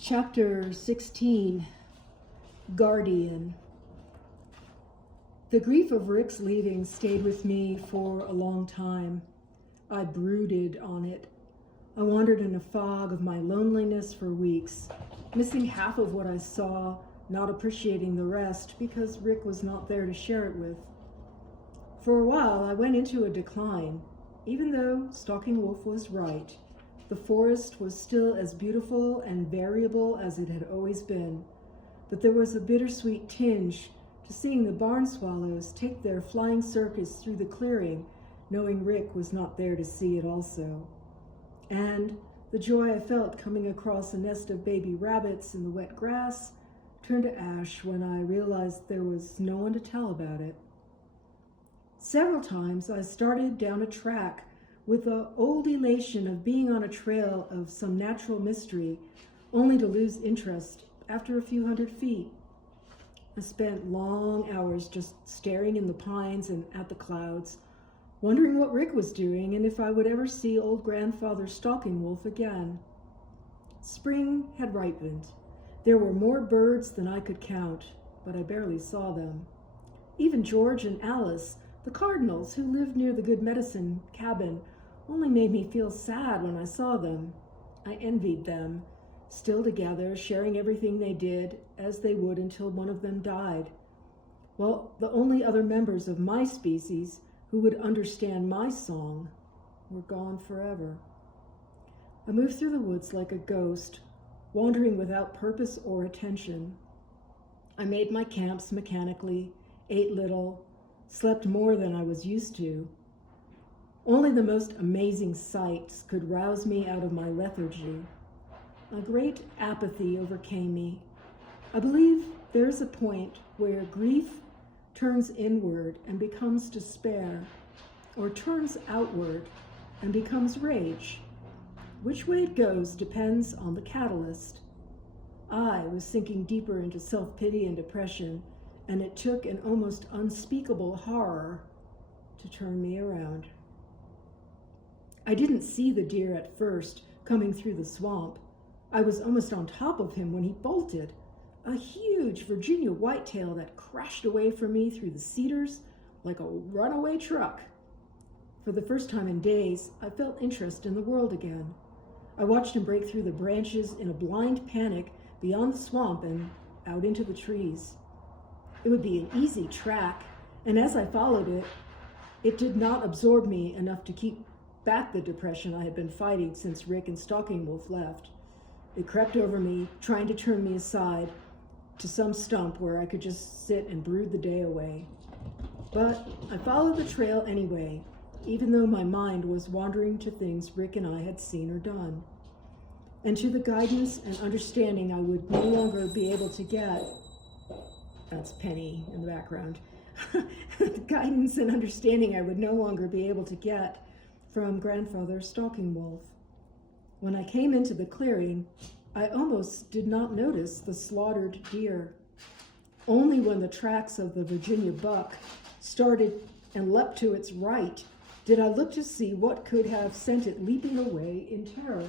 Chapter 16, Guardian. The grief of Rick's leaving stayed with me for a long time. I brooded on it. I wandered in a fog of my loneliness for weeks, missing half of what I saw, not appreciating the rest because Rick was not there to share it with. For a while, I went into a decline, even though Stalking Wolf was right. The forest was still as beautiful and variable as it had always been, but there was a bittersweet tinge to seeing the barn swallows take their flying circus through the clearing, knowing Rick was not there to see it also. And the joy I felt coming across a nest of baby rabbits in the wet grass turned to ash when I realized there was no one to tell about it. Several times I started down a track with the old elation of being on a trail of some natural mystery, only to lose interest after a few hundred feet. I spent long hours just staring in the pines and at the clouds, wondering what Rick was doing and if I would ever see old grandfather Stalking Wolf again. Spring had ripened. There were more birds than I could count, but I barely saw them. Even George and Alice, the cardinals who lived near the Good Medicine cabin, only made me feel sad when I saw them. I envied them, still together, sharing everything they did, as they would until one of them died. Well, the only other members of my species who would understand my song were gone forever. I moved through the woods like a ghost, wandering without purpose or attention. I made my camps mechanically, ate little, slept more than I was used to. Only the most amazing sights could rouse me out of my lethargy. A great apathy overcame me. I believe there is a point where grief turns inward and becomes despair, or turns outward and becomes rage. Which way it goes depends on the catalyst. I was sinking deeper into self-pity and depression, and it took an almost unspeakable horror to turn me around. I didn't see the deer at first, coming through the swamp. I was almost on top of him when he bolted, a huge Virginia whitetail that crashed away from me through the cedars like a runaway truck. For the first time in days, I felt interest in the world again. I watched him break through the branches in a blind panic beyond the swamp and out into the trees. It would be an easy track, and as I followed it, it did not absorb me enough to keep back the depression I had been fighting since Rick and Stalking Wolf left. It crept over me, trying to turn me aside to some stump where I could just sit and brood the day away. But I followed the trail anyway, even though my mind was wandering to things Rick and I had seen or done, and to the guidance and understanding I would no longer be able to get. That's Penny in the background. The guidance and understanding I would no longer be able to get from grandfather Stalking Wolf. When I came into the clearing, I almost did not notice the slaughtered deer. Only when the tracks of the Virginia buck started and leapt to its right did I look to see what could have sent it leaping away in terror.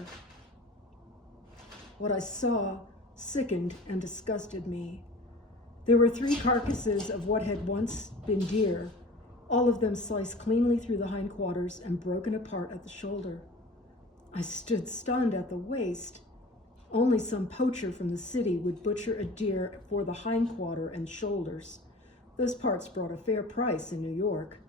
What I saw sickened and disgusted me. There were 3 carcasses of what had once been deer, all of them sliced cleanly through the hindquarters and broken apart at the shoulder. I stood stunned at the waist. Only some poacher from the city would butcher a deer for the hindquarter and shoulders. Those parts brought a fair price in New York.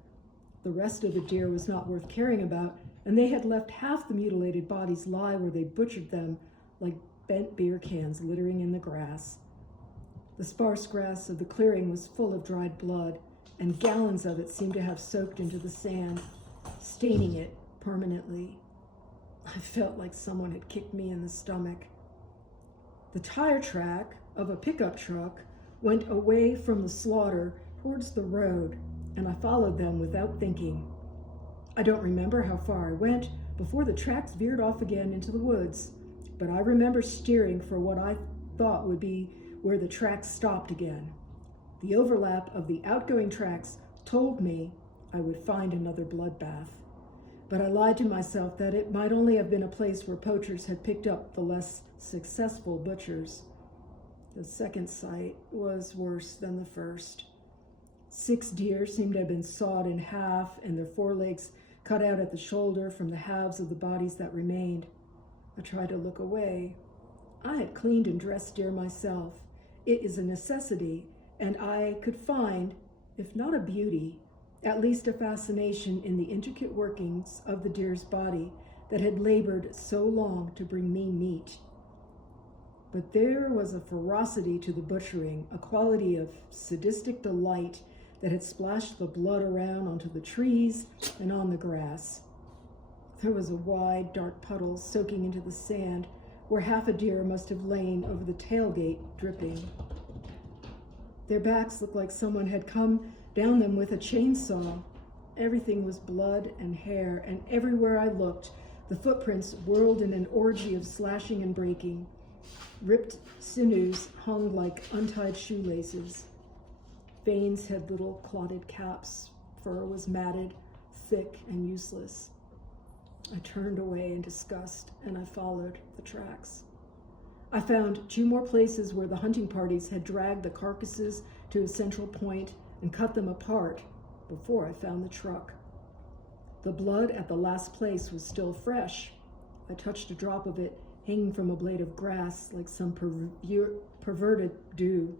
The rest of the deer was not worth caring about, and they had left half the mutilated bodies lie where they butchered them like bent beer cans littering in the grass. The sparse grass of the clearing was full of dried blood, and gallons of it seemed to have soaked into the sand, staining it permanently. I felt like someone had kicked me in the stomach. The tire track of a pickup truck went away from the slaughter towards the road, and I followed them without thinking. I don't remember how far I went before the tracks veered off again into the woods, but I remember steering for what I thought would be where the tracks stopped again. The overlap of the outgoing tracks told me I would find another bloodbath. but I lied to myself that it might only have been a place where poachers had picked up the less successful butchers. The second sight was worse than the first. 6 deer seemed to have been sawed in half and their forelegs cut out at the shoulder from the halves of the bodies that remained. I tried to look away. I had cleaned and dressed deer myself. It is a necessity, and I could find, if not a beauty, at least a fascination in the intricate workings of the deer's body that had labored so long to bring me meat. But there was a ferocity to the butchering, a quality of sadistic delight that had splashed the blood around onto the trees and on the grass. There was a wide, dark puddle soaking into the sand where half a deer must have lain over the tailgate, dripping. Their backs looked like someone had come down them with a chainsaw. Everything was blood and hair, and everywhere I looked, the footprints whirled in an orgy of slashing and breaking. Ripped sinews hung like untied shoelaces. Veins had little clotted caps. Fur was matted, thick and useless. I turned away in disgust, and I followed the tracks. I found 2 more places where the hunting parties had dragged the carcasses to a central point and cut them apart before I found the truck. The blood at the last place was still fresh. I touched a drop of it hanging from a blade of grass like some perverted dew.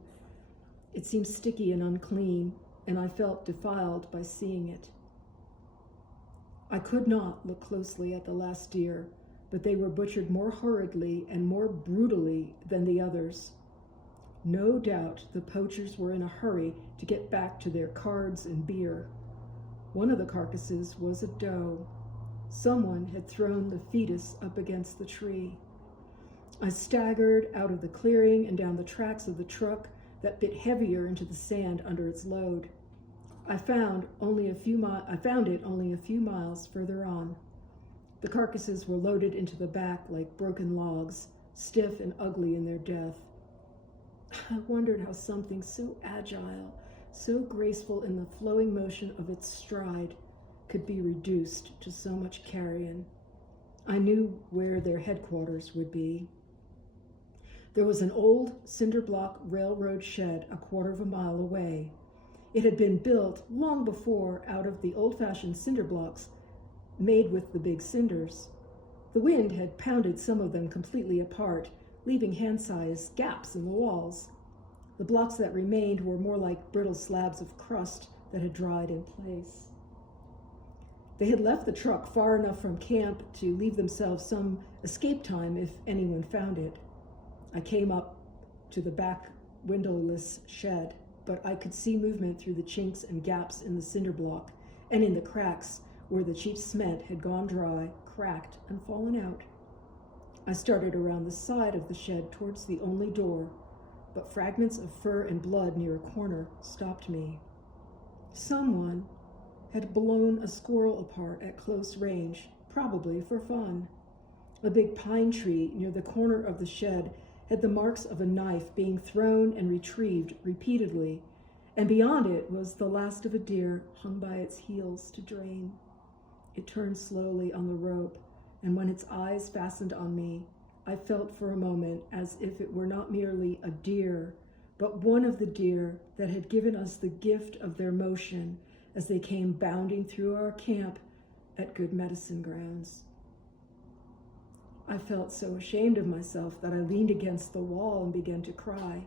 It seemed sticky and unclean, and I felt defiled by seeing it. I could not look closely at the last deer, but they were butchered more horridly and more brutally than the others. No doubt the poachers were in a hurry to get back to their cards and beer. One of the carcasses was a doe. Someone had thrown the fetus up against the tree. I staggered out of the clearing and down the tracks of the truck that bit heavier into the sand under its load. I found it only a few miles further on. The carcasses were loaded into the back like broken logs, stiff and ugly in their death. I wondered how something so agile, so graceful in the flowing motion of its stride, could be reduced to so much carrion. I knew where their headquarters would be. There was an old cinder block railroad shed a quarter of a mile away. It had been built long before out of the old-fashioned cinder blocks made with the big cinders. The wind had pounded some of them completely apart, leaving hand-sized gaps in the walls. The blocks that remained were more like brittle slabs of crust that had dried in place. They had left the truck far enough from camp to leave themselves some escape time if anyone found it. I came up to the back windowless shed, but I could see movement through the chinks and gaps in the cinder block and in the cracks where the cheap cement had gone dry, cracked, and fallen out. I started around the side of the shed towards the only door, but fragments of fur and blood near a corner stopped me. Someone had blown a squirrel apart at close range, probably for fun. A big pine tree near the corner of the shed had the marks of a knife being thrown and retrieved repeatedly, and beyond it was the last of a deer hung by its heels to drain. It turned slowly on the rope, and when its eyes fastened on me, I felt for a moment as if it were not merely a deer, but one of the deer that had given us the gift of their motion as they came bounding through our camp at Good Medicine Grounds. I felt so ashamed of myself that I leaned against the wall and began to cry.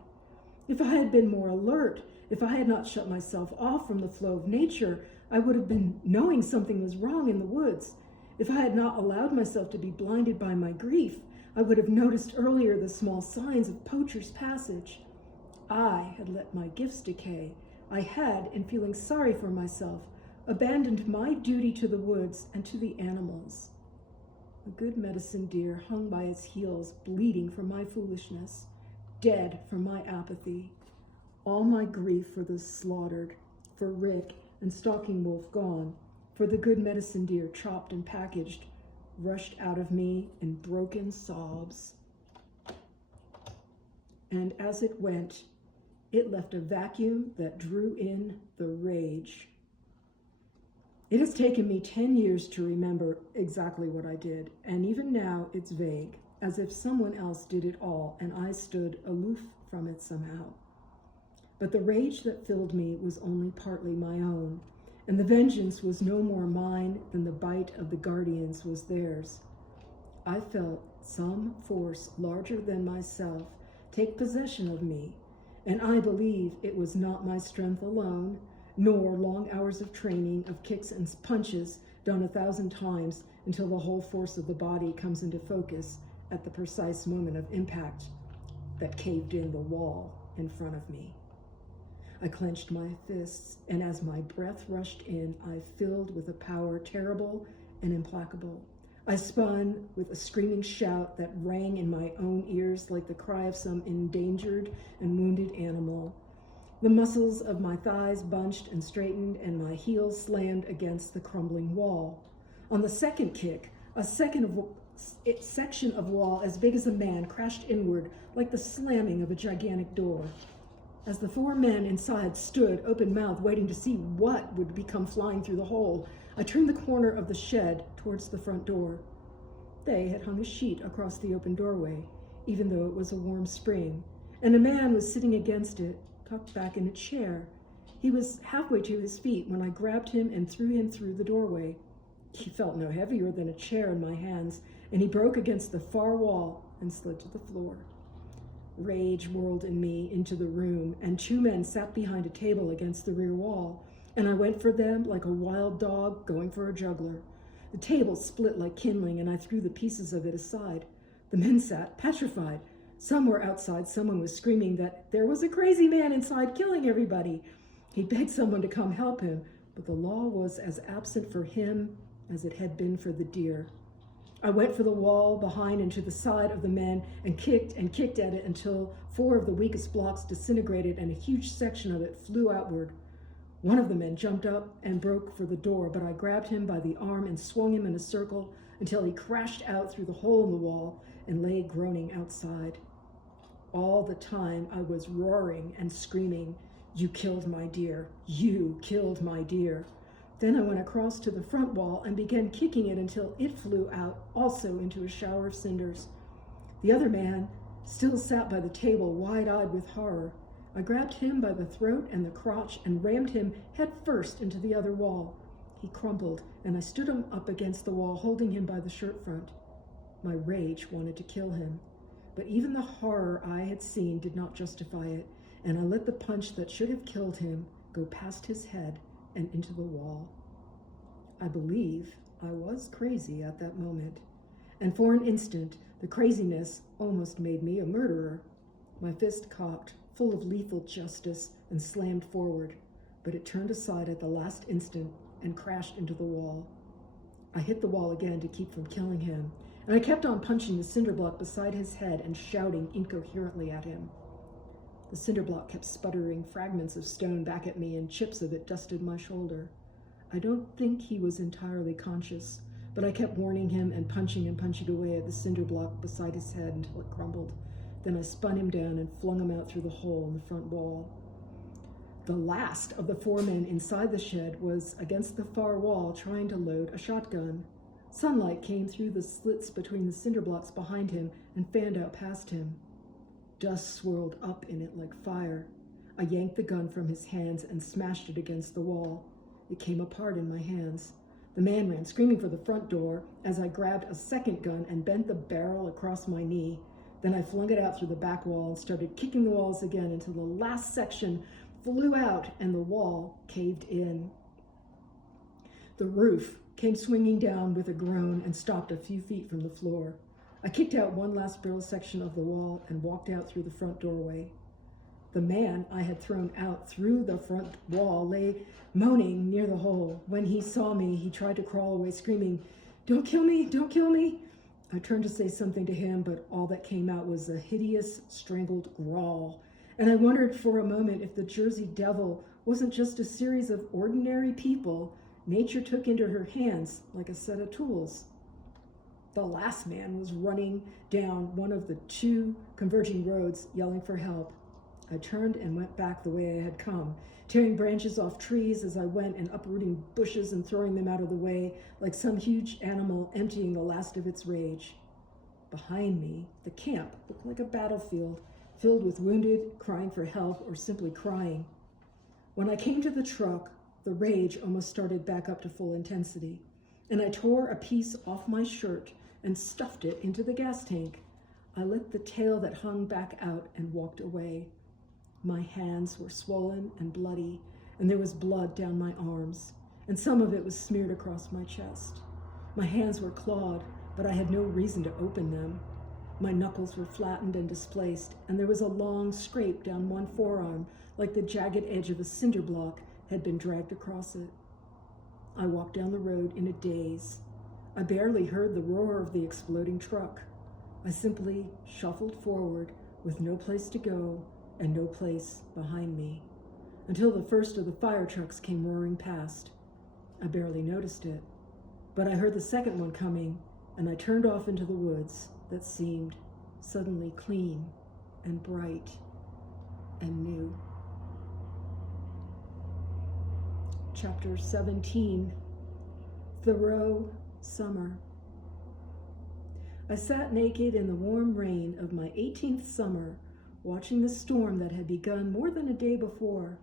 If I had been more alert, if I had not shut myself off from the flow of nature, I would have been knowing something was wrong in the woods. If I had not allowed myself to be blinded by my grief, I would have noticed earlier the small signs of poacher's passage. I had let my gifts decay. I had, in feeling sorry for myself, abandoned my duty to the woods and to the animals. A good medicine deer hung by its heels, bleeding from my foolishness, dead from my apathy. All my grief for the slaughtered, for Rick and Stalking Wolf gone, for the good medicine deer chopped and packaged, rushed out of me in broken sobs. And as it went, it left a vacuum that drew in the rage. It has taken me 10 years to remember exactly what I did, and even now it's vague, as if someone else did it all and I stood aloof from it somehow. But the rage that filled me was only partly my own, and the vengeance was no more mine than the bite of the guardians was theirs. I felt some force larger than myself take possession of me, and I believe it was not my strength alone, nor long hours of training of kicks and punches done 1,000 times until the whole force of the body comes into focus at the precise moment of impact that caved in the wall in front of me. I clenched my fists, and as my breath rushed in, I filled with a power terrible and implacable. I spun with a screaming shout that rang in my own ears like the cry of some endangered and wounded animal. The muscles of my thighs bunched and straightened, and my heels slammed against the crumbling wall. On the second kick, a section of wall as big as a man crashed inward like the slamming of a gigantic door. As the 4 men inside stood open-mouthed, waiting to see what would come flying through the hole, I turned the corner of the shed towards the front door. They had hung a sheet across the open doorway, even though it was a warm spring, and a man was sitting against it, tucked back in a chair. He was halfway to his feet when I grabbed him and threw him through the doorway. He felt no heavier than a chair in my hands, and he broke against the far wall and slid to the floor. Rage whirled in me into the room, and 2 men sat behind a table against the rear wall, and I went for them like a wild dog going for a juggler. The table split like kindling, and I threw the pieces of it aside. The men sat petrified. Somewhere outside, someone was screaming that there was a crazy man inside killing everybody. He begged someone to come help him, but the law was as absent for him as it had been for the deer. I went for the wall behind and to the side of the men and kicked at it until 4 of the weakest blocks disintegrated and a huge section of it flew outward. One of the men jumped up and broke for the door, but I grabbed him by the arm and swung him in a circle until he crashed out through the hole in the wall and lay groaning outside. All the time I was roaring and screaming, "You killed my deer! You killed my deer!" Then I went across to the front wall and began kicking it until it flew out also into a shower of cinders. The other man still sat by the table, wide-eyed with horror. I grabbed him by the throat and the crotch and rammed him head first into the other wall. He crumpled, and I stood him up against the wall, holding him by the shirt front. My rage wanted to kill him, but even the horror I had seen did not justify it, and I let the punch that should have killed him go past his head and into the wall. I believe I was crazy at that moment, and for an instant, the craziness almost made me a murderer. My fist cocked, full of lethal justice, and slammed forward, but it turned aside at the last instant and crashed into the wall. I hit the wall again to keep from killing him, and I kept on punching the cinder block beside his head and shouting incoherently at him. The cinder block kept sputtering fragments of stone back at me, and chips of it dusted my shoulder. I don't think he was entirely conscious, but I kept warning him and punching away at the cinder block beside his head until it crumbled. Then I spun him down and flung him out through the hole in the front wall. The last of the 4 men inside the shed was against the far wall trying to load a shotgun. Sunlight came through the slits between the cinder blocks behind him and fanned out past him. Dust swirled up in it like fire. I yanked the gun from his hands and smashed it against the wall. It came apart in my hands. The man ran screaming for the front door as I grabbed a second gun and bent the barrel across my knee. Then I flung it out through the back wall and started kicking the walls again until the last section flew out and the wall caved in. The roof came swinging down with a groan and stopped a few feet from the floor. I kicked out one last barrel section of the wall and walked out through the front doorway. The man I had thrown out through the front wall lay moaning near the hole. When he saw me, he tried to crawl away, screaming, "Don't kill me, don't kill me." I turned to say something to him, but all that came out was a hideous, strangled growl. And I wondered for a moment if the Jersey Devil wasn't just a series of ordinary people nature took into her hands like a set of tools. The last man was running down one of the 2 converging roads, yelling for help. I turned and went back the way I had come, tearing branches off trees as I went and uprooting bushes and throwing them out of the way like some huge animal emptying the last of its rage. Behind me, the camp looked like a battlefield, filled with wounded, crying for help, or simply crying. When I came to the truck, the rage almost started back up to full intensity, and I tore a piece off my shirt and stuffed it into the gas tank. I licked the tail that hung back out and walked away. My hands were swollen and bloody, and there was blood down my arms, and some of it was smeared across my chest. My hands were clawed, but I had no reason to open them. My knuckles were flattened and displaced, and there was a long scrape down one forearm, like the jagged edge of a cinder block had been dragged across it. I walked down the road in a daze. I barely heard the roar of the exploding truck. I simply shuffled forward with no place to go and no place behind me, until the first of the fire trucks came roaring past. I barely noticed it, but I heard the second one coming, and I turned off into the woods that seemed suddenly clean and bright and new. Chapter 17, Thoreau, Summer. I sat naked in the warm rain of my 18th summer, watching the storm that had begun more than a day before.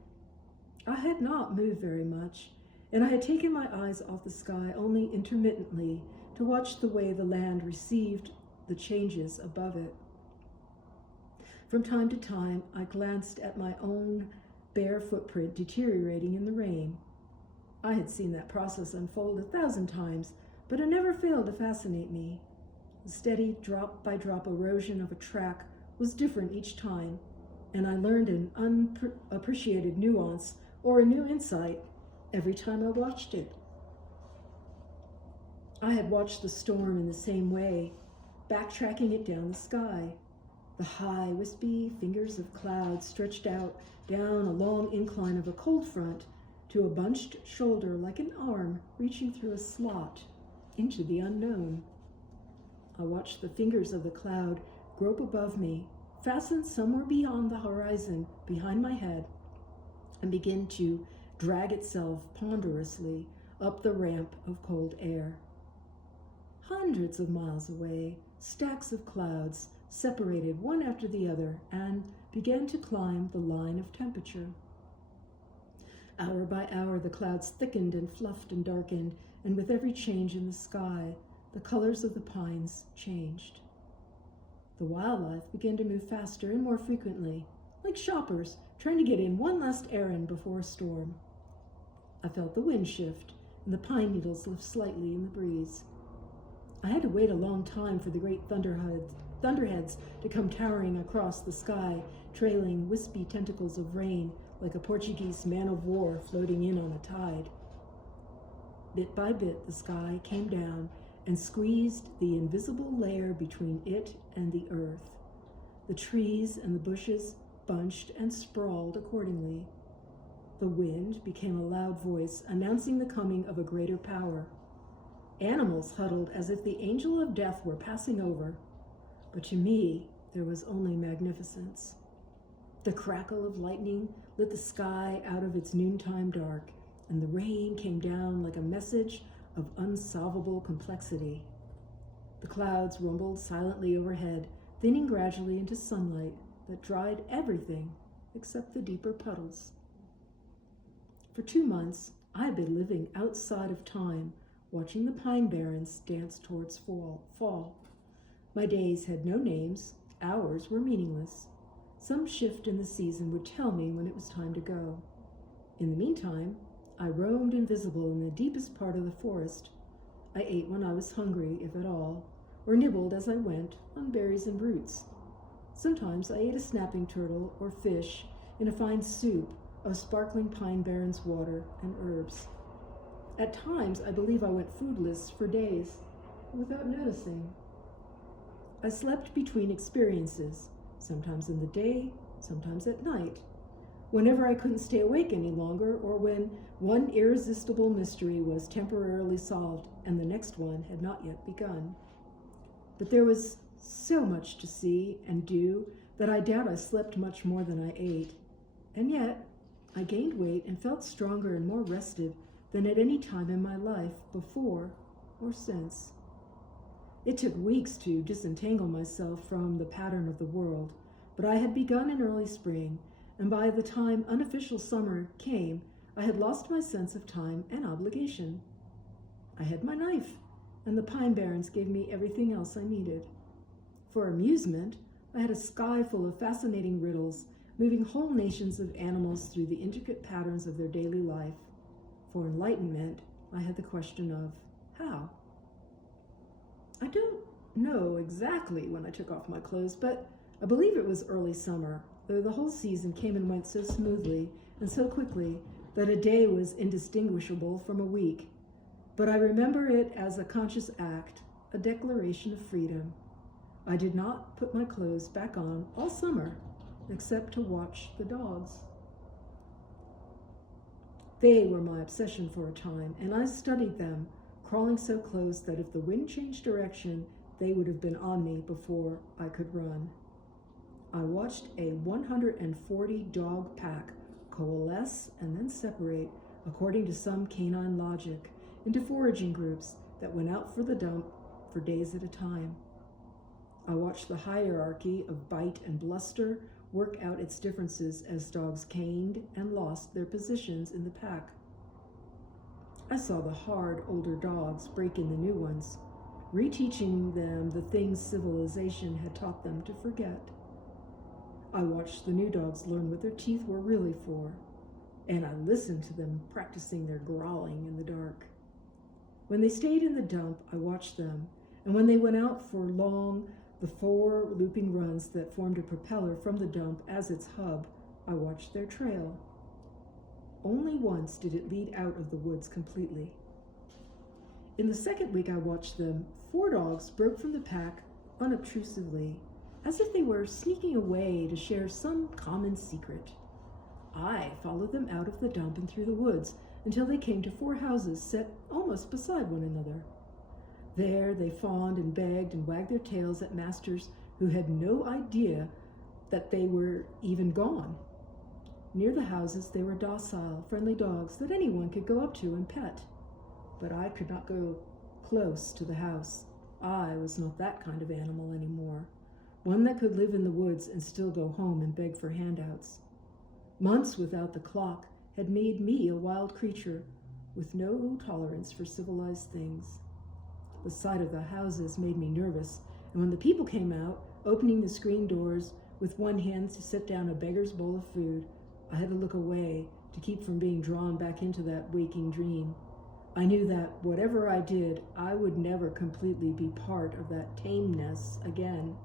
I had not moved very much, and I had taken my eyes off the sky only intermittently to watch the way the land received the changes above it. From time to time, I glanced at my own bare footprint deteriorating in the rain. I had seen that process unfold 1,000 times, but it never failed to fascinate me. The steady drop-by-drop erosion of a track was different each time, and I learned an unappreciated nuance or a new insight every time I watched it. I had watched the storm in the same way, backtracking it down the sky. The high, wispy fingers of clouds stretched out down a long incline of a cold front to a bunched shoulder like an arm reaching through a slot into the unknown. I watched the fingers of the cloud grope above me, fasten somewhere beyond the horizon behind my head, and begin to drag itself ponderously up the ramp of cold air. Hundreds of miles away, stacks of clouds separated one after the other and began to climb the line of temperature. Hour by hour, the clouds thickened and fluffed and darkened, and with every change in the sky, the colors of the pines changed. The wildlife began to move faster and more frequently, like shoppers trying to get in one last errand before a storm. I felt the wind shift, and the pine needles lift slightly in the breeze. I had to wait a long time for the great thunderheads to come towering across the sky, trailing wispy tentacles of rain like a Portuguese man-of-war floating in on a tide. Bit by bit, the sky came down and squeezed the invisible layer between it and the earth. The trees and the bushes bunched and sprawled accordingly. The wind became a loud voice announcing the coming of a greater power. Animals huddled as if the angel of death were passing over, but to me there was only magnificence. The crackle of lightning lit the sky out of its noontime dark, and the rain came down like a message of unsolvable complexity. The clouds rumbled silently overhead, thinning gradually into sunlight that dried everything except the deeper puddles. For 2 months, I had been living outside of time, watching the pine barrens dance towards fall. My days had no names, hours were meaningless. Some shift in the season would tell me when it was time to go. In the meantime, I roamed invisible in the deepest part of the forest. I ate when I was hungry, if at all, or nibbled as I went on berries and roots. Sometimes I ate a snapping turtle or fish in a fine soup of sparkling pine barrens water and herbs. At times, I believe I went foodless for days without noticing. I slept between experiences, sometimes in the day, sometimes at night, whenever I couldn't stay awake any longer, or when one irresistible mystery was temporarily solved and the next one had not yet begun. But there was so much to see and do that I doubt I slept much more than I ate. And yet, I gained weight and felt stronger and more rested than at any time in my life before or since. It took weeks to disentangle myself from the pattern of the world, but I had begun in early spring, and by the time unofficial summer came, I had lost my sense of time and obligation. I had my knife, and the pine barrens gave me everything else I needed. For amusement, I had a sky full of fascinating riddles, moving whole nations of animals through the intricate patterns of their daily life. For enlightenment, I had the question of how. I don't know exactly when I took off my clothes, but I believe it was early summer, though the whole season came and went so smoothly and so quickly that a day was indistinguishable from a week. But I remember it as a conscious act, a declaration of freedom. I did not put my clothes back on all summer, except to watch the dogs. They were my obsession for a time, and I studied them, crawling so close that if the wind changed direction, they would have been on me before I could run. I watched a 140-dog pack coalesce and then separate, according to some canine logic, into foraging groups that went out for the dump for days at a time. I watched the hierarchy of bite and bluster work out its differences as dogs gained and lost their positions in the pack. I saw the hard older dogs break in the new ones, reteaching them the things civilization had taught them to forget. I watched the new dogs learn what their teeth were really for, and I listened to them practicing their growling in the dark. When they stayed in the dump, I watched them, and when they went out for the 4 looping runs that formed a propeller from the dump as its hub, I watched their trail. Only once did it lead out of the woods completely. In the second week I watched them, 4 dogs broke from the pack unobtrusively, as if they were sneaking away to share some common secret. I followed them out of the dump and through the woods until they came to 4 houses set almost beside one another. There they fawned and begged and wagged their tails at masters who had no idea that they were even gone. Near the houses they were docile, friendly dogs that anyone could go up to and pet. But I could not go close to the house. I was not that kind of animal anymore, one that could live in the woods and still go home and beg for handouts. Months without the clock had made me a wild creature with no tolerance for civilized things. The sight of the houses made me nervous, and when the people came out, opening the screen doors with one hand to set down a beggar's bowl of food, I had to look away to keep from being drawn back into that waking dream. I knew that whatever I did, I would never completely be part of that tameness again.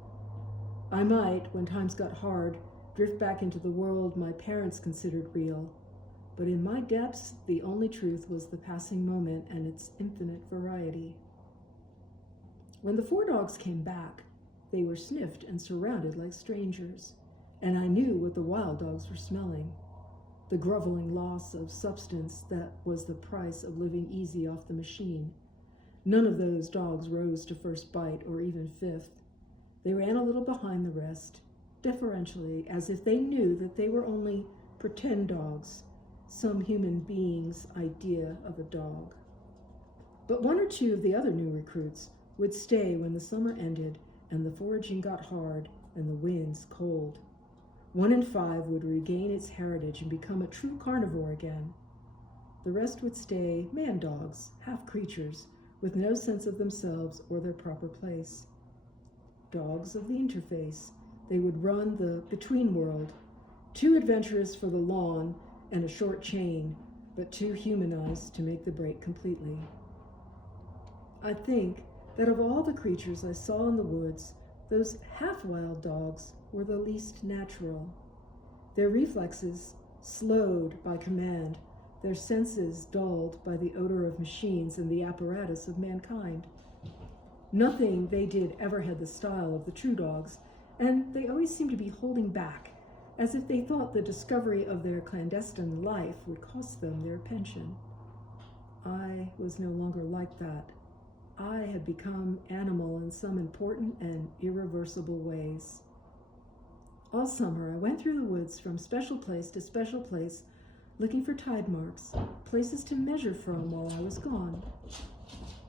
I might, when times got hard, drift back into the world my parents considered real, but in my depths, the only truth was the passing moment and its infinite variety. When the 4 dogs came back, they were sniffed and surrounded like strangers, and I knew what the wild dogs were smelling. The groveling loss of substance that was the price of living easy off the machine. None of those dogs rose to first bite or even 5th. They ran a little behind the rest, deferentially, as if they knew that they were only pretend dogs, some human being's idea of a dog. But 1 or 2 of the other new recruits would stay when the summer ended and the foraging got hard and the winds cold. 1 in 5 would regain its heritage and become a true carnivore again. The rest would stay man dogs, half creatures, with no sense of themselves or their proper place. Dogs of the interface, they would run the between world, too adventurous for the lawn and a short chain, but too humanized to make the break completely. I think that of all the creatures I saw in the woods, those half-wild dogs were the least natural. Their reflexes slowed by command, their senses dulled by the odor of machines and the apparatus of mankind. Nothing they did ever had the style of the true dogs, and they always seemed to be holding back, as if they thought the discovery of their clandestine life would cost them their pension. I was no longer like that. I had become animal in some important and irreversible ways. All summer, I went through the woods from special place to special place, looking for tide marks, places to measure from while I was gone.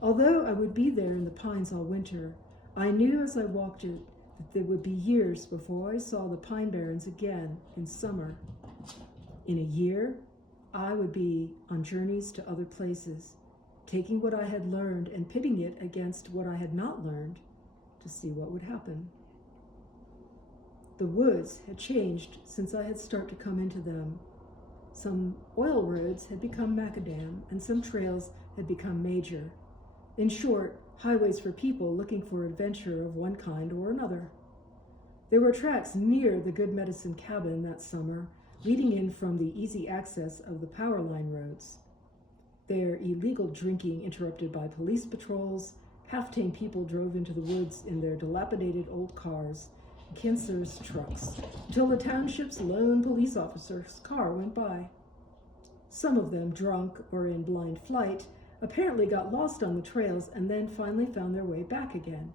Although I would be there in the pines all winter, I knew as I walked it that there would be years before I saw the pine barrens again in summer. In a year, I would be on journeys to other places, taking what I had learned and pitting it against what I had not learned to see what would happen. The woods had changed since I had started to come into them. Some oil roads had become macadam, and some trails had become major. In short, highways for people looking for adventure of one kind or another. There were tracks near the Good Medicine cabin that summer, leading in from the easy access of the power line roads. Their illegal drinking interrupted by police patrols, half-tame people drove into the woods in their dilapidated old cars, Kinser's trucks, until the township's lone police officer's car went by. Some of them, drunk or in blind flight, apparently got lost on the trails and then finally found their way back again.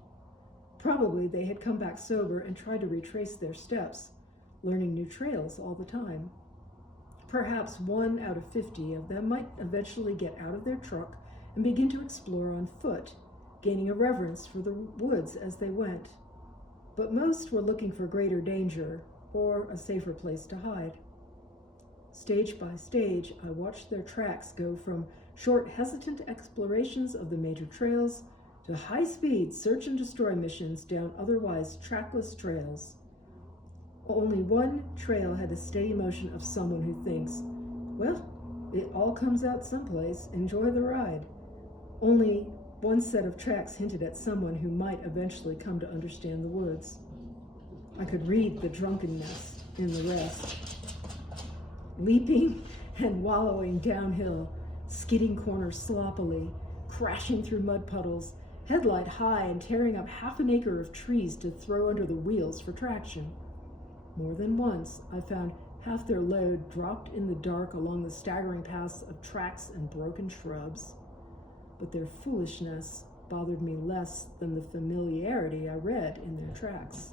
Probably they had come back sober and tried to retrace their steps, learning new trails all the time. Perhaps 1 out of 50 of them might eventually get out of their truck and begin to explore on foot, gaining a reverence for the woods as they went. But most were looking for greater danger or a safer place to hide. Stage by stage, I watched their tracks go from short, hesitant explorations of the major trails to high-speed search and destroy missions down otherwise trackless trails. Only one trail had a steady motion of someone who thinks, well, it all comes out someplace, enjoy the ride. Only one set of tracks hinted at someone who might eventually come to understand the woods. I could read the drunkenness in the rest. Leaping and wallowing downhill, skidding corners sloppily, crashing through mud puddles, headlight high and tearing up half an acre of trees to throw under the wheels for traction. More than once, I found half their load dropped in the dark along the staggering paths of tracks and broken shrubs. But their foolishness bothered me less than the familiarity I read in their tracks.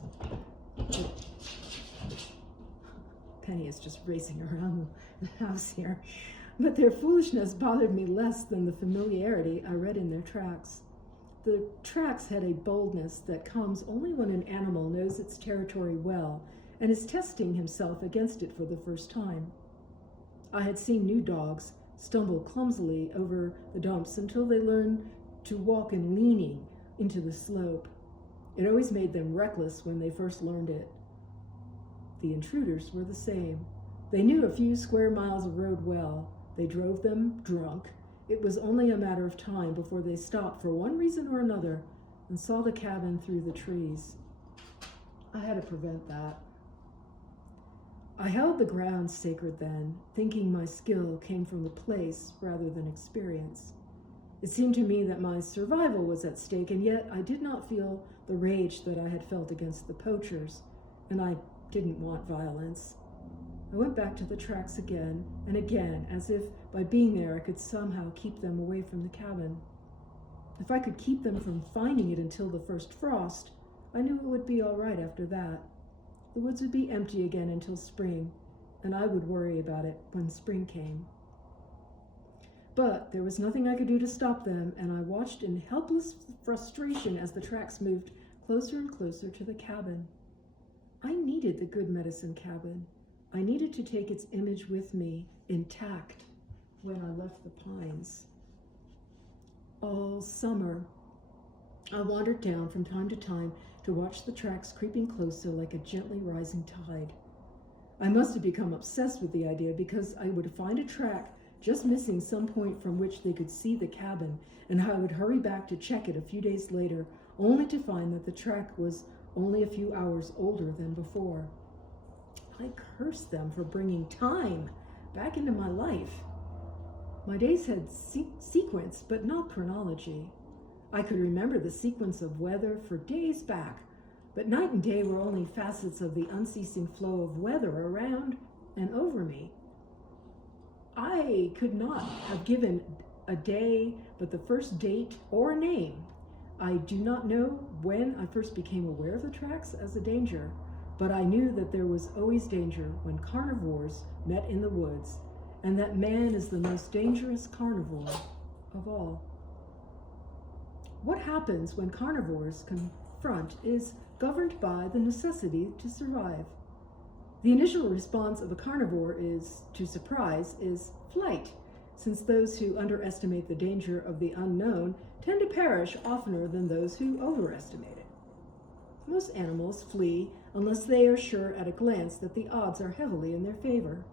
Penny is just racing around the house here. But their foolishness bothered me less than the familiarity I read in their tracks. The tracks had a boldness that comes only when an animal knows its territory well and is testing himself against it for the first time. I had seen new dogs stumble clumsily over the dumps until they learned to walk in leaning into the slope. It always made them reckless when they first learned it. The intruders were the same. They knew a few square miles of road well. They drove them drunk. It was only a matter of time before they stopped for one reason or another and saw the cabin through the trees. I had to prevent that. I held the ground sacred then, thinking my skill came from the place rather than experience. It seemed to me that my survival was at stake, and yet I did not feel the rage that I had felt against the poachers, and I didn't want violence. I went back to the tracks again and again, as if by being there I could somehow keep them away from the cabin. If I could keep them from finding it until the first frost, I knew it would be all right after that. The woods would be empty again until spring, and I would worry about it when spring came. But there was nothing I could do to stop them, and I watched in helpless frustration as the tracks moved closer and closer to the cabin. I needed the Good Medicine cabin. I needed to take its image with me, intact, when I left the pines. All summer, I wandered down from time to time to watch the tracks creeping closer like a gently rising tide. I must have become obsessed with the idea because I would find a track just missing some point from which they could see the cabin, and I would hurry back to check it a few days later, only to find that the track was only a few hours older than before. I cursed them for bringing time back into my life. My days had sequence, but not chronology. I could remember the sequence of weather for days back, but night and day were only facets of the unceasing flow of weather around and over me. I could not have given a day but the first date or name. I do not know when I first became aware of the tracks as a danger, but I knew that there was always danger when carnivores met in the woods, and that man is the most dangerous carnivore of all. What happens when carnivores confront is governed by the necessity to survive. The initial response of a carnivore to surprise is flight, since those who underestimate the danger of the unknown tend to perish oftener than those who overestimate it. Most animals flee unless they are sure at a glance that the odds are heavily in their favor.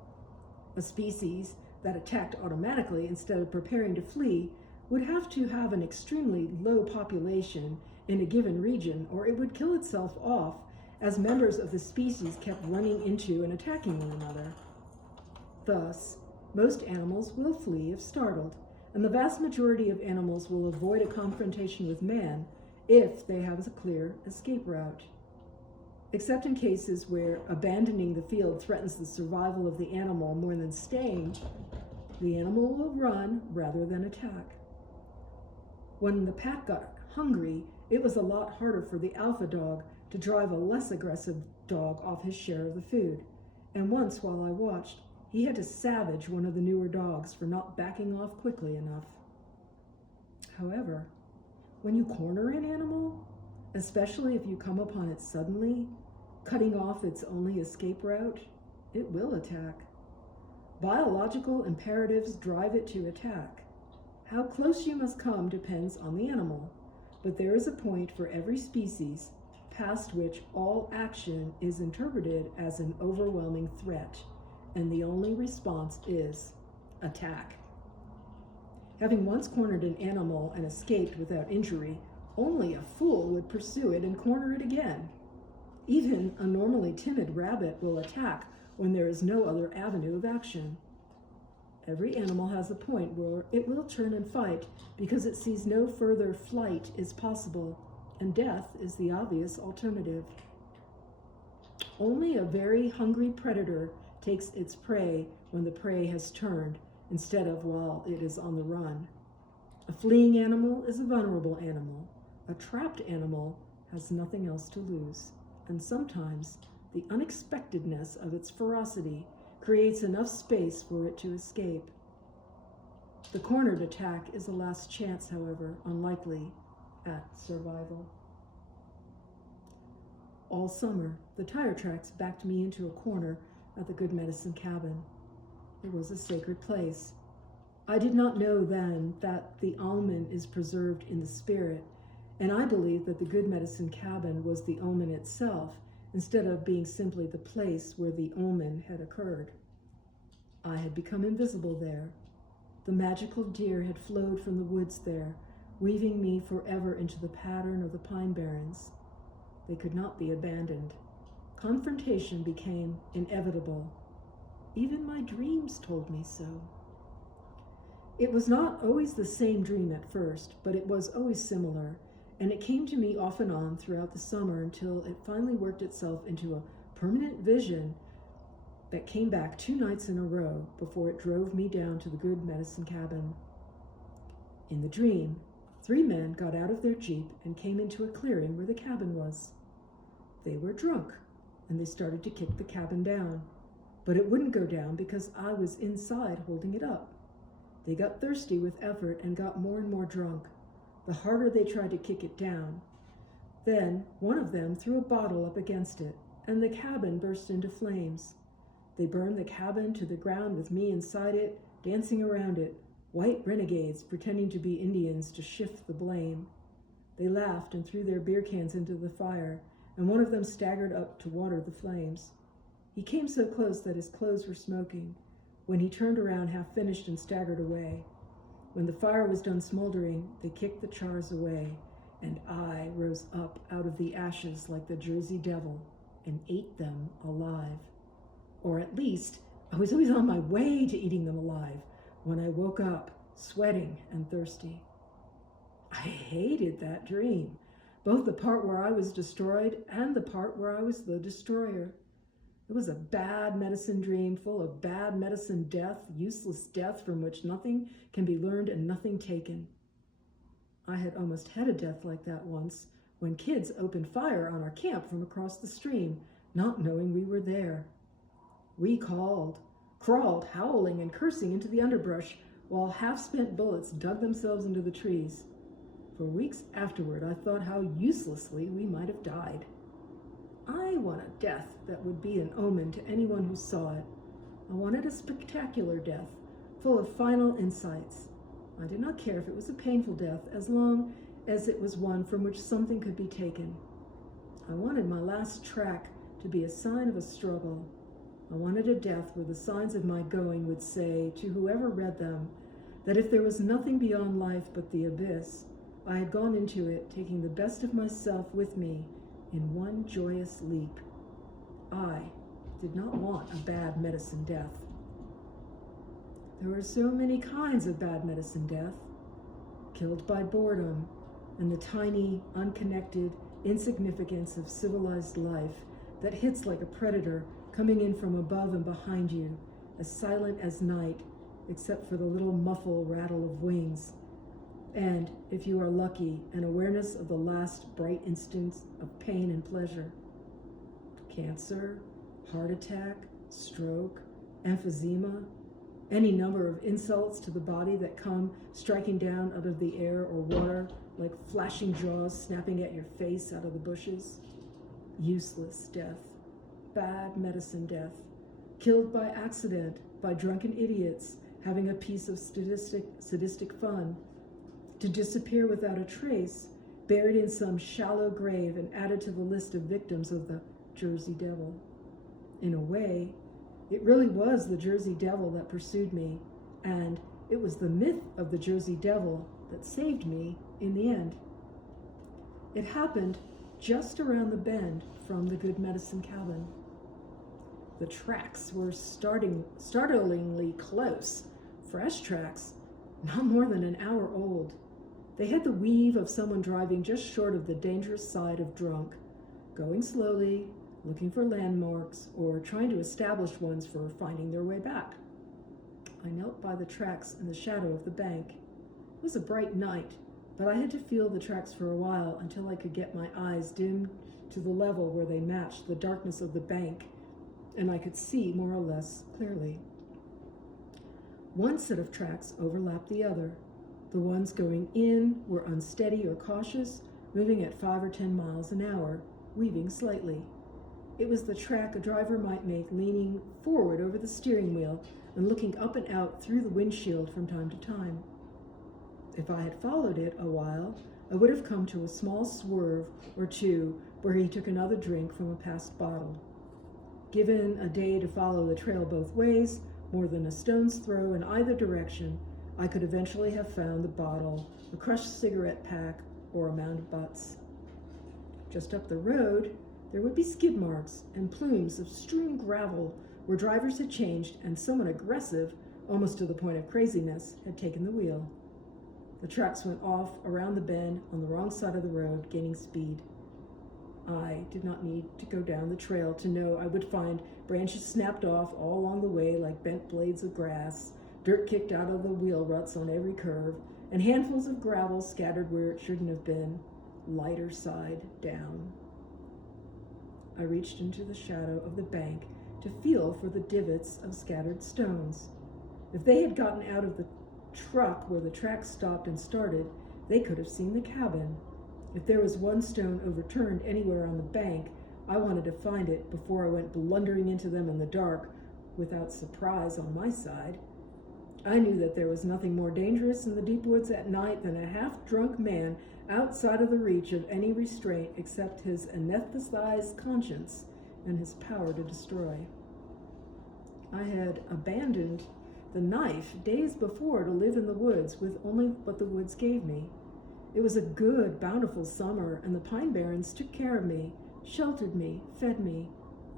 A species that attacked automatically instead of preparing to flee would have to have an extremely low population in a given region, or it would kill itself off as members of the species kept running into and attacking one another. Thus, most animals will flee if startled, and the vast majority of animals will avoid a confrontation with man if they have a clear escape route. Except in cases where abandoning the field threatens the survival of the animal more than staying, the animal will run rather than attack. When the pack got hungry, it was a lot harder for the alpha dog to drive a less aggressive dog off his share of the food. And once, while I watched, he had to savage one of the newer dogs for not backing off quickly enough. However, when you corner an animal, especially if you come upon it suddenly, cutting off its only escape route, it will attack. Biological imperatives drive it to attack. How close you must come depends on the animal, but there is a point for every species past which all action is interpreted as an overwhelming threat, and the only response is attack. Having once cornered an animal and escaped without injury, only a fool would pursue it and corner it again. Even a normally timid rabbit will attack when there is no other avenue of action. Every animal has a point where it will turn and fight because it sees no further flight is possible, and death is the obvious alternative. Only a very hungry predator takes its prey when the prey has turned, instead of while it is on the run. A fleeing animal is a vulnerable animal. A trapped animal has nothing else to lose, and sometimes the unexpectedness of its ferocity creates enough space for it to escape. The cornered attack is a last chance, however, unlikely at survival. All summer, the tire tracks backed me into a corner at the Good Medicine Cabin. It was a sacred place. I did not know then that the almond is preserved in the spirit, and I believed that the Good Medicine Cabin was the omen itself, instead of being simply the place where the omen had occurred. I had become invisible there. The magical deer had flowed from the woods there, weaving me forever into the pattern of the pine barrens. They could not be abandoned. Confrontation became inevitable. Even my dreams told me so. It was not always the same dream at first, but it was always similar, and it came to me off and on throughout the summer until it finally worked itself into a permanent vision that came back 2 nights in a row before it drove me down to the Good Medicine Cabin. In the dream, 3 men got out of their jeep and came into a clearing where the cabin was. They were drunk, and they started to kick the cabin down, but it wouldn't go down because I was inside holding it up. They got thirsty with effort and got more and more drunk, the harder they tried to kick it down. Then one of them threw a bottle up against it, and the cabin burst into flames. They burned the cabin to the ground with me inside it, dancing around it, white renegades pretending to be Indians to shift the blame. They laughed and threw their beer cans into the fire, and one of them staggered up to water the flames. He came so close that his clothes were smoking, when he turned around half finished and staggered away. When the fire was done smoldering, they kicked the chars away, and I rose up out of the ashes like the Jersey Devil and ate them alive. Or at least, I was always on my way to eating them alive when I woke up, sweating and thirsty. I hated that dream, both the part where I was destroyed and the part where I was the destroyer. It was a bad medicine dream full of bad medicine death, useless death from which nothing can be learned and nothing taken. I had almost had a death like that once when kids opened fire on our camp from across the stream, not knowing we were there. We crawled, howling and cursing into the underbrush, while half-spent bullets dug themselves into the trees. For weeks afterward, I thought how uselessly we might have died. I want a death that would be an omen to anyone who saw it. I wanted a spectacular death, full of final insights. I did not care if it was a painful death, as long as it was one from which something could be taken. I wanted my last track to be a sign of a struggle. I wanted a death where the signs of my going would say to whoever read them that if there was nothing beyond life but the abyss, I had gone into it taking the best of myself with me in one joyous leap. I did not want a bad medicine death. There were so many kinds of bad medicine death. Killed by boredom and the tiny, unconnected insignificance of civilized life that hits like a predator coming in from above and behind you, as silent as night, except for the little muffle rattle of wings. And, if you are lucky, an awareness of the last bright instants of pain and pleasure. Cancer, heart attack, stroke, emphysema, any number of insults to the body that come striking down out of the air or water like flashing jaws snapping at your face out of the bushes. Useless death, bad medicine death, killed by accident, by drunken idiots having a piece of sadistic fun, to disappear without a trace, buried in some shallow grave and added to the list of victims of the Jersey Devil. In a way, it really was the Jersey Devil that pursued me, and it was the myth of the Jersey Devil that saved me in the end. It happened just around the bend from the Good Medicine Cabin. The tracks were startlingly close, fresh tracks, not more than an hour old. They had the weave of someone driving just short of the dangerous side of drunk, going slowly, looking for landmarks, or trying to establish ones for finding their way back. I knelt by the tracks in the shadow of the bank. It was a bright night, but I had to feel the tracks for a while until I could get my eyes dimmed to the level where they matched the darkness of the bank, and I could see more or less clearly. One set of tracks overlapped the other. The ones going in were unsteady or cautious, moving at 5 or 10 miles an hour, weaving slightly. It was the track a driver might make leaning forward over the steering wheel and looking up and out through the windshield from time to time. If I had followed it a while, I would have come to a small swerve or two where he took another drink from a past bottle. Given a day to follow the trail both ways, more than a stone's throw in either direction, I could eventually have found the bottle, a crushed cigarette pack, or a mound of butts. Just up the road, there would be skid marks and plumes of strewn gravel where drivers had changed and someone aggressive, almost to the point of craziness, had taken the wheel. The tracks went off around the bend on the wrong side of the road, gaining speed. I did not need to go down the trail to know I would find branches snapped off all along the way like bent blades of grass, dirt kicked out of the wheel ruts on every curve, and handfuls of gravel scattered where it shouldn't have been, lighter side down. I reached into the shadow of the bank to feel for the divots of scattered stones. If they had gotten out of the truck where the tracks stopped and started, they could have seen the cabin. If there was one stone overturned anywhere on the bank, I wanted to find it before I went blundering into them in the dark, without surprise on my side. I knew that there was nothing more dangerous in the deep woods at night than a half-drunk man outside of the reach of any restraint except his anesthetized conscience and his power to destroy. I had abandoned the knife days before to live in the woods with only what the woods gave me. It was a good, bountiful summer, and the pine barrens took care of me, sheltered me, fed me.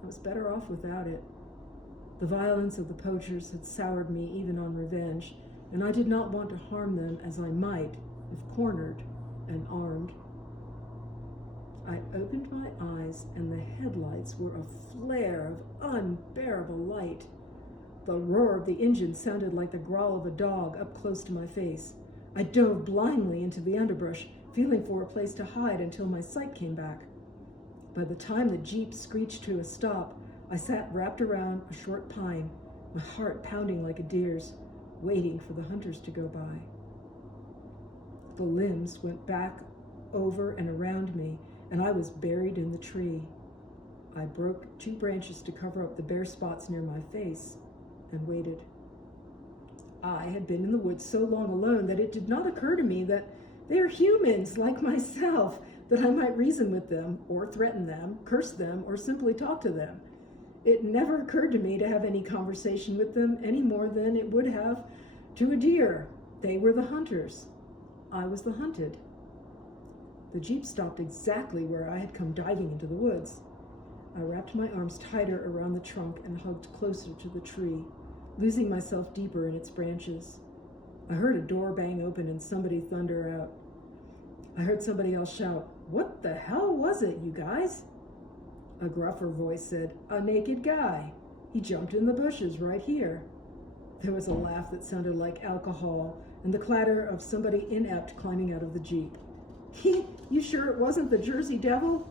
I was better off without it. The violence of the poachers had soured me even on revenge, and I did not want to harm them as I might if cornered and armed. I opened my eyes, and the headlights were a flare of unbearable light. The roar of the engine sounded like the growl of a dog up close to my face. I dove blindly into the underbrush, feeling for a place to hide until my sight came back. By the time the Jeep screeched to a stop, I sat wrapped around a short pine, my heart pounding like a deer's, waiting for the hunters to go by. The limbs went back over and around me, and I was buried in the tree. I broke 2 branches to cover up the bare spots near my face and waited. I had been in the woods so long alone that it did not occur to me that they are humans like myself, that I might reason with them, or threaten them, curse them, or simply talk to them. It never occurred to me to have any conversation with them any more than it would have to a deer. They were the hunters. I was the hunted. The Jeep stopped exactly where I had come diving into the woods. I wrapped my arms tighter around the trunk and hugged closer to the tree, losing myself deeper in its branches. I heard a door bang open and somebody thunder out. I heard somebody else shout, "What the hell was it, you guys?" A gruffer voice said, "A naked guy. He jumped in the bushes right here." There was a laugh that sounded like alcohol and the clatter of somebody inept climbing out of the Jeep. "You sure it wasn't the Jersey Devil?"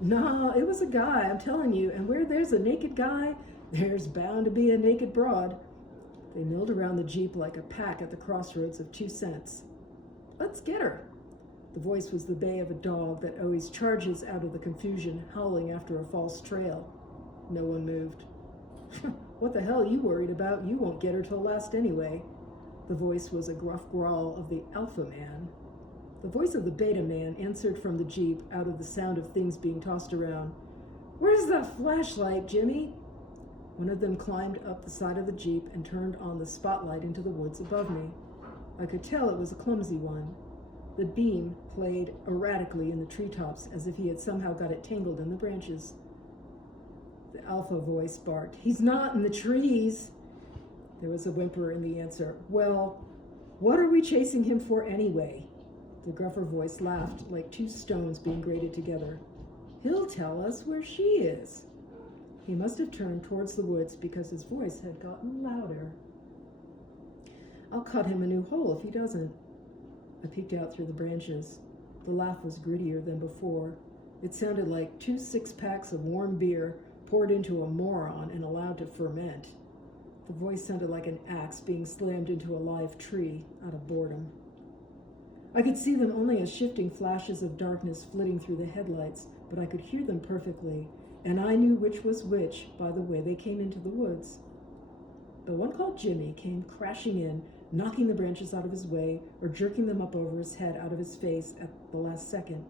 "No, it was a guy, I'm telling you, and where there's a naked guy, there's bound to be a naked broad." They milled around the Jeep like a pack at the crossroads of 2 cents. "Let's get her." The voice was the bay of a dog that always charges out of the confusion, howling after a false trail. No one moved. "What the hell are you worried about? You won't get her till last anyway." The voice was a gruff growl of the alpha man. The voice of the beta man answered from the Jeep out of the sound of things being tossed around. "Where's the flashlight, Jimmy?" One of them climbed up the side of the Jeep and turned on the spotlight into the woods above me. I could tell it was a clumsy one. The beam played erratically in the treetops as if he had somehow got it tangled in the branches. The alpha voice barked, "He's not in the trees." There was a whimper in the answer. "Well, what are we chasing him for anyway?" The gruffer voice laughed like 2 stones being grated together. "He'll tell us where she is." He must have turned towards the woods because his voice had gotten louder. "I'll cut him a new hole if he doesn't." I peeked out through the branches. The laugh was grittier than before. It sounded like 2 6-packs of warm beer poured into a moron and allowed to ferment. The voice sounded like an axe being slammed into a live tree out of boredom. I could see them only as shifting flashes of darkness flitting through the headlights, but I could hear them perfectly, and I knew which was which by the way they came into the woods. The one called Jimmy came crashing in, knocking the branches out of his way or jerking them up over his head out of his face at the last second.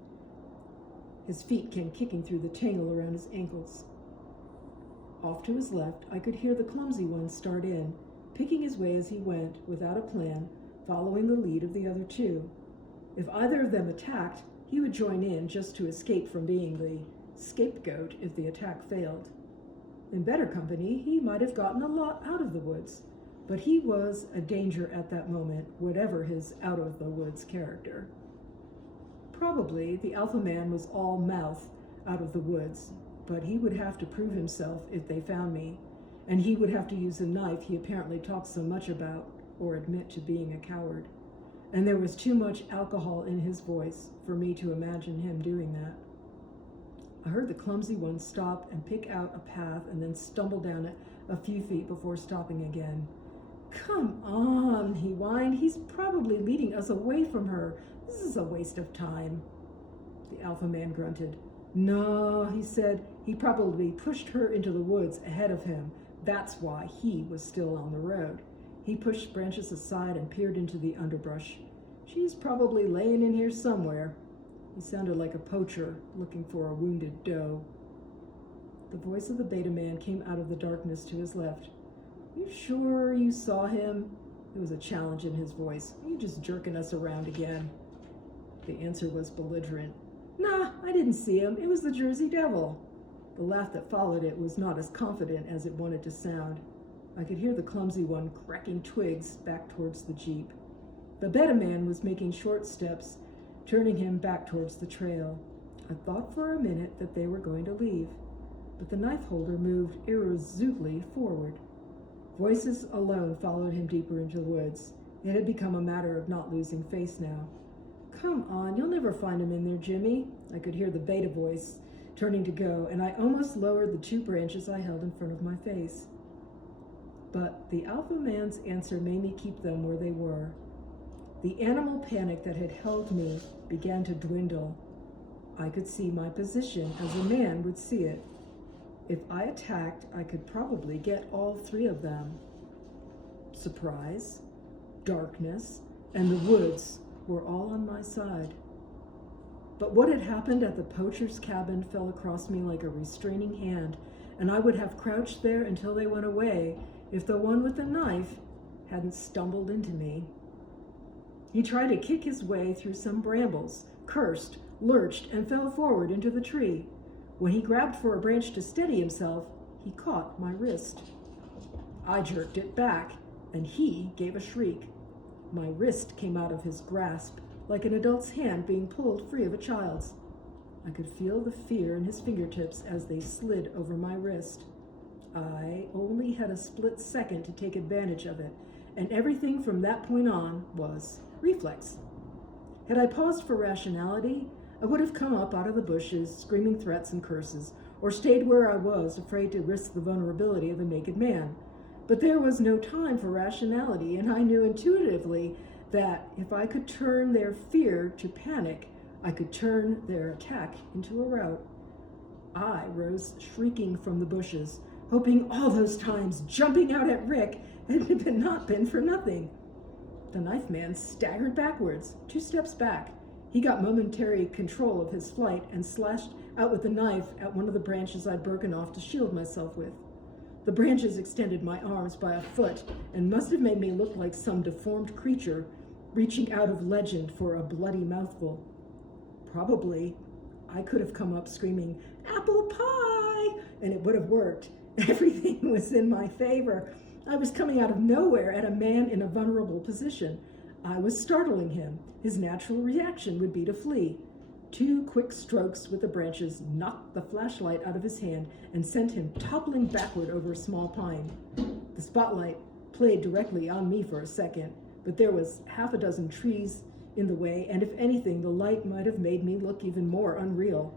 His feet came kicking through the tangle around his ankles. Off to his left, I could hear the clumsy one start in, picking his way as he went, without a plan, following the lead of the other 2. If either of them attacked, he would join in just to escape from being the scapegoat if the attack failed. In better company, he might have gotten a lot out of the woods, but he was a danger at that moment, whatever his out-of-the-woods character. Probably the alpha man was all mouth out of the woods, but he would have to prove himself if they found me, and he would have to use a knife he apparently talked so much about, or admit to being a coward. And there was too much alcohol in his voice for me to imagine him doing that. I heard the clumsy one stop and pick out a path and then stumble down it a few feet before stopping again. "Come on," he whined. "He's probably leading us away from her. This is a waste of time." The alpha man grunted. "No," he said. "He probably pushed her into the woods ahead of him. That's why he was still on the road." He pushed branches aside and peered into the underbrush. "She's probably laying in here somewhere." He sounded like a poacher looking for a wounded doe. The voice of the beta man came out of the darkness to his left. "You sure you saw him?" There was a challenge in his voice. "Are you just jerking us around again?" The answer was belligerent. "Nah, I didn't see him. It was the Jersey Devil." The laugh that followed it was not as confident as it wanted to sound. I could hear the clumsy one cracking twigs back towards the Jeep. The beta man was making short steps, turning him back towards the trail. I thought for a minute that they were going to leave, but the knife holder moved irresolutely forward. Voices alone followed him deeper into the woods. It had become a matter of not losing face now. "Come on, you'll never find him in there, Jimmy." I could hear the beta voice turning to go, and I almost lowered the 2 branches I held in front of my face. But the alpha man's answer made me keep them where they were. The animal panic that had held me began to dwindle. I could see my position as a man would see it. If I attacked, I could probably get all 3 of them. Surprise, darkness, and the woods were all on my side. But what had happened at the poacher's cabin fell across me like a restraining hand, and I would have crouched there until they went away if the one with the knife hadn't stumbled into me. He tried to kick his way through some brambles, cursed, lurched, and fell forward into the tree. When he grabbed for a branch to steady himself, he caught my wrist. I jerked it back, and he gave a shriek. My wrist came out of his grasp like an adult's hand being pulled free of a child's. I could feel the fear in his fingertips as they slid over my wrist. I only had a split second to take advantage of it, and everything from that point on was reflex. Had I paused for rationality, I would have come up out of the bushes, screaming threats and curses, or stayed where I was, afraid to risk the vulnerability of a naked man. But there was no time for rationality, and I knew intuitively that if I could turn their fear to panic, I could turn their attack into a rout. I rose shrieking from the bushes, hoping all those times jumping out at Rick had not been for nothing. The knife man staggered backwards, 2 steps back. He got momentary control of his flight and slashed out with the knife at one of the branches I'd broken off to shield myself with. The branches extended my arms by a foot and must have made me look like some deformed creature reaching out of legend for a bloody mouthful. Probably I could have come up screaming, "Apple pie!" and it would have worked. Everything was in my favor. I was coming out of nowhere at a man in a vulnerable position. I was startling him. His natural reaction would be to flee. 2 quick strokes with the branches knocked the flashlight out of his hand and sent him toppling backward over a small pine. The spotlight played directly on me for a second, but there was half a dozen trees in the way, and if anything, the light might have made me look even more unreal.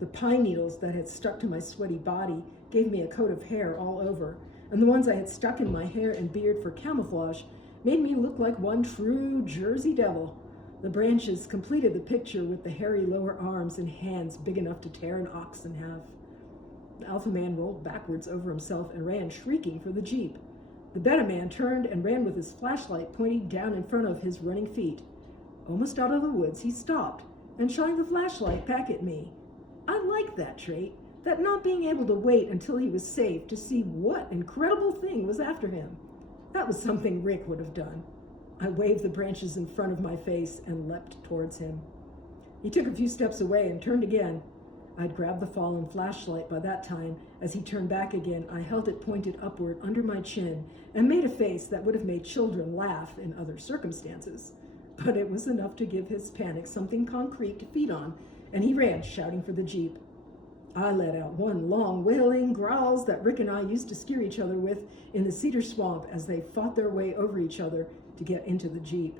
The pine needles that had stuck to my sweaty body gave me a coat of hair all over, and the ones I had stuck in my hair and beard for camouflage made me look like one true Jersey devil. The branches completed the picture with the hairy lower arms and hands big enough to tear an ox in half. The alpha man rolled backwards over himself and ran shrieking for the jeep. The beta man turned and ran with his flashlight pointing down in front of his running feet. Almost out of the woods, he stopped and shined the flashlight back at me. I liked that trait, that not being able to wait until he was safe to see what incredible thing was after him. That was something Rick would have done. I waved the branches in front of my face and leapt towards him. He took a few steps away and turned again. I'd grabbed the fallen flashlight by that time. As he turned back again, I held it pointed upward under my chin and made a face that would have made children laugh in other circumstances. But it was enough to give his panic something concrete to feed on, and he ran, shouting for the jeep. I let out one long wailing growls that Rick and I used to scare each other with in the cedar swamp as they fought their way over each other to get into the jeep.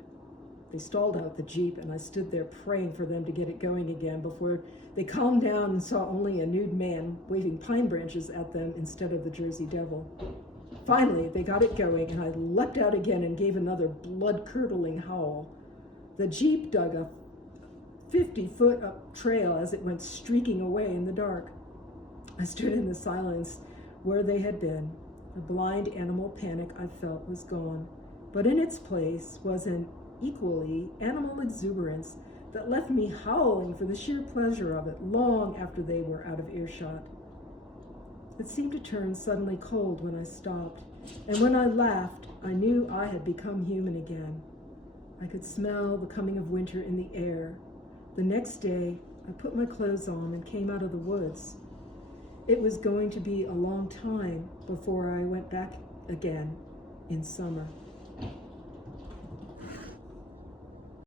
They stalled out the jeep, and I stood there praying for them to get it going again before they calmed down and saw only a nude man waving pine branches at them instead of the Jersey Devil. Finally, they got it going, and I leapt out again and gave another blood-curdling howl. The jeep dug a 50-foot up trail as it went streaking away in the dark. I stood in the silence where they had been. The blind animal panic I felt was gone, but in its place was an equally animal exuberance that left me howling for the sheer pleasure of it long after they were out of earshot. It seemed to turn suddenly cold when I stopped, and when I laughed, I knew I had become human again. I could smell the coming of winter in the air. The next day, I put my clothes on and came out of the woods. It was going to be a long time before I went back again in summer.